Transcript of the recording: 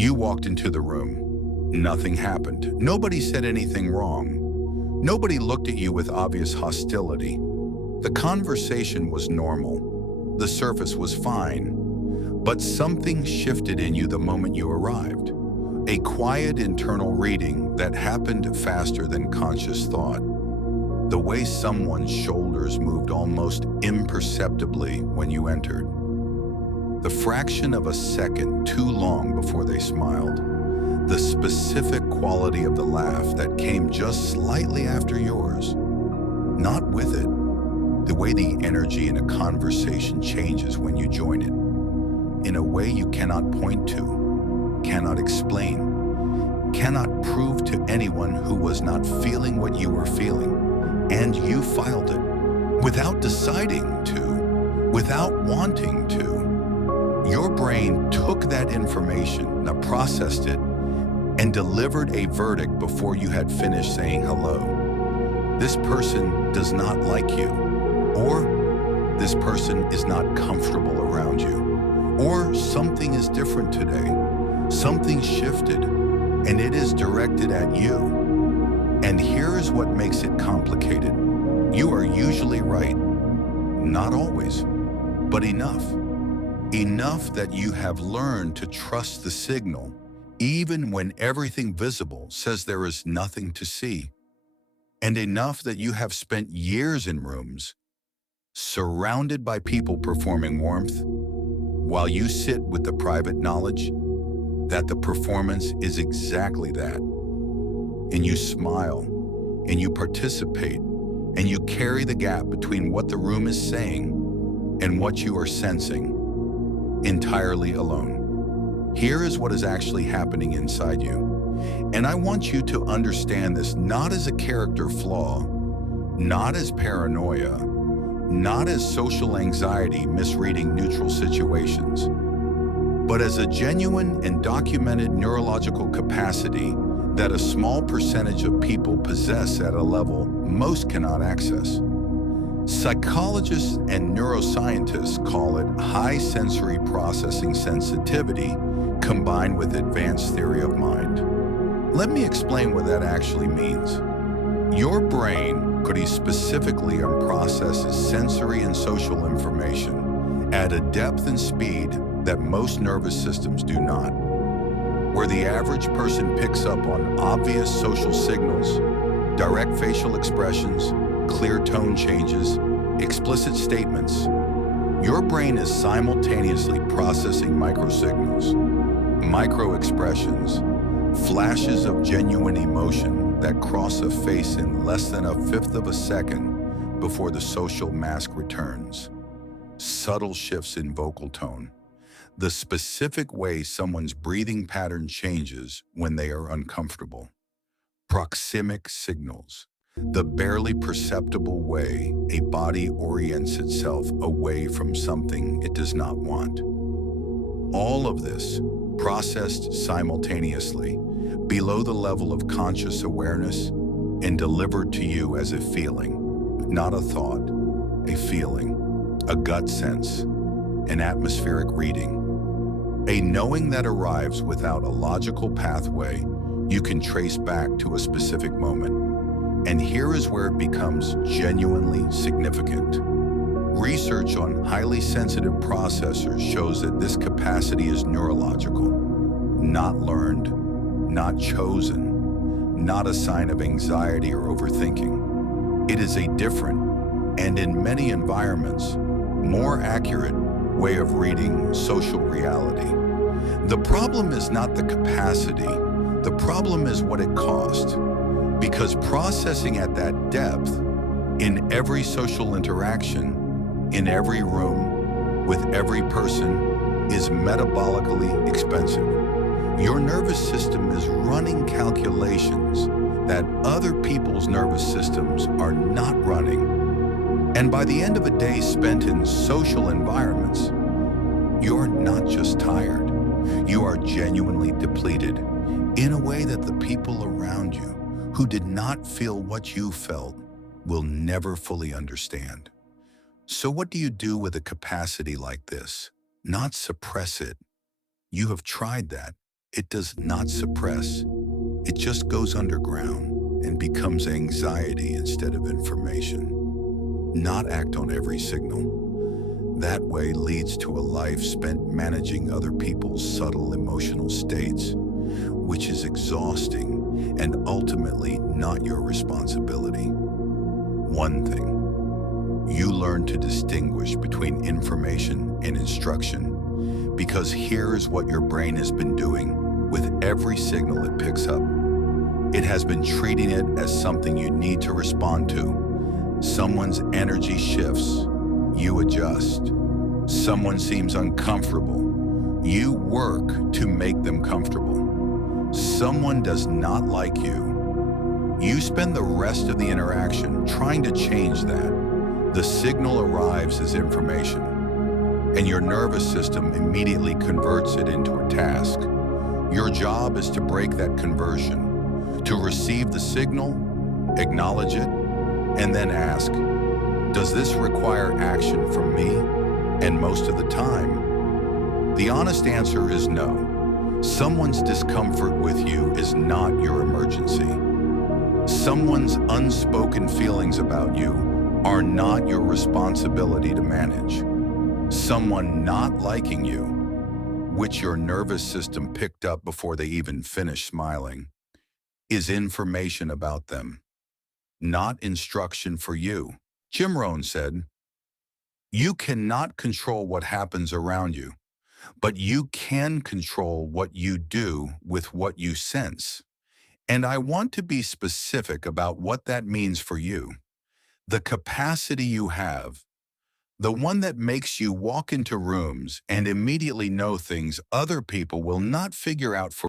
You walked into the room. Nothing happened. Nobody said anything wrong. Nobody looked at you with obvious hostility. The conversation was normal. The surface was fine. But something shifted in you the moment you arrived. A quiet internal reading that happened faster than conscious thought. The way someone's shoulders moved almost imperceptibly when you entered. The fraction of a second too long before they smiled. The specific quality of the laugh that came just slightly after yours. Not with it. The way the energy in a conversation changes when you join it. In a way you cannot point to, cannot explain, cannot prove to anyone who was not feeling what you were feeling. And you filed it, without deciding to, without wanting to. Your brain took that information, processed it, and delivered a verdict before you had finished saying hello. This person does not like you, or this person is not comfortable around you, or something is different today. Something shifted, and it is directed at you. And here is what makes it complicated. You are usually right. Not always, but enough. Enough that you have learned to trust the signal, even when everything visible says there is nothing to see. And enough that you have spent years in rooms, surrounded by people performing warmth, while you sit with the private knowledge that the performance is exactly that. And you smile, and you participate, and you carry the gap between what the room is saying and what you are sensing, entirely alone. Here is what is actually happening inside you. And I want you to understand this not as a character flaw, not as paranoia, not as social anxiety misreading neutral situations, but as a genuine and documented neurological capacity that a small percentage of people possess at a level most cannot access. Psychologists and neuroscientists call it high sensory processing sensitivity combined with advanced theory of mind. Let me explain what that actually means. Your brain could specifically processes sensory and social information at a depth and speed that most nervous systems do not. Where the average person picks up on obvious social signals, direct facial expressions, clear tone changes, explicit statements, your brain is simultaneously processing microsignals, micro-expressions, flashes of genuine emotion that cross a face in less than a fifth of a second before the social mask returns. Subtle shifts in vocal tone. The specific way someone's breathing pattern changes when they are uncomfortable. Proxemic signals, the barely perceptible way a body orients itself away from something it does not want. All of this, processed simultaneously, below the level of conscious awareness and delivered to you as a feeling, not a thought, a feeling, a gut sense, an atmospheric reading. A knowing that arrives without a logical pathway you can trace back to a specific moment. And here is where it becomes genuinely significant. Research on highly sensitive processors shows that this capacity is neurological, not learned, not chosen, not a sign of anxiety or overthinking. It is a different, and in many environments, more accurate way of reading social reality. The problem is not the capacity, the problem is what it cost. Because processing at that depth, in every social interaction, in every room, with every person, is metabolically expensive. Your nervous system is running calculations that other people's nervous systems are not running. And by the end of a day spent in social environments, you're not just tired, you are genuinely depleted in a way that the people around you who did not feel what you felt will never fully understand. So what do you do with a capacity like this? Not suppress it. You have tried that. It does not suppress. It just goes underground and becomes anxiety instead of information. Not act on every signal. That way leads to a life spent managing other people's subtle emotional states, which is exhausting and ultimately not your responsibility. One thing, you learn to distinguish between information and instruction, because here is what your brain has been doing with every signal it picks up. It has been treating it as something you need to respond to. Someone's energy shifts, you adjust. Someone seems uncomfortable, you work to make them comfortable. Someone does not like you, you spend the rest of the interaction trying to change that. The signal arrives as information, and your nervous system immediately converts it into a task. Your job is to break that conversion, to receive the signal, acknowledge it, and then ask, does this require action from me? And most of the time, the honest answer is no. Someone's discomfort with you is not your emergency. Someone's unspoken feelings about you are not your responsibility to manage. Someone not liking you, which your nervous system picked up before they even finished smiling, is information about them, not instruction for you. Jim Rohn said, "You cannot control what happens around you, but you can control what you do with what you sense." And I want to be specific about what that means for you. The capacity you have, the one that makes you walk into rooms and immediately know things other people will not figure out for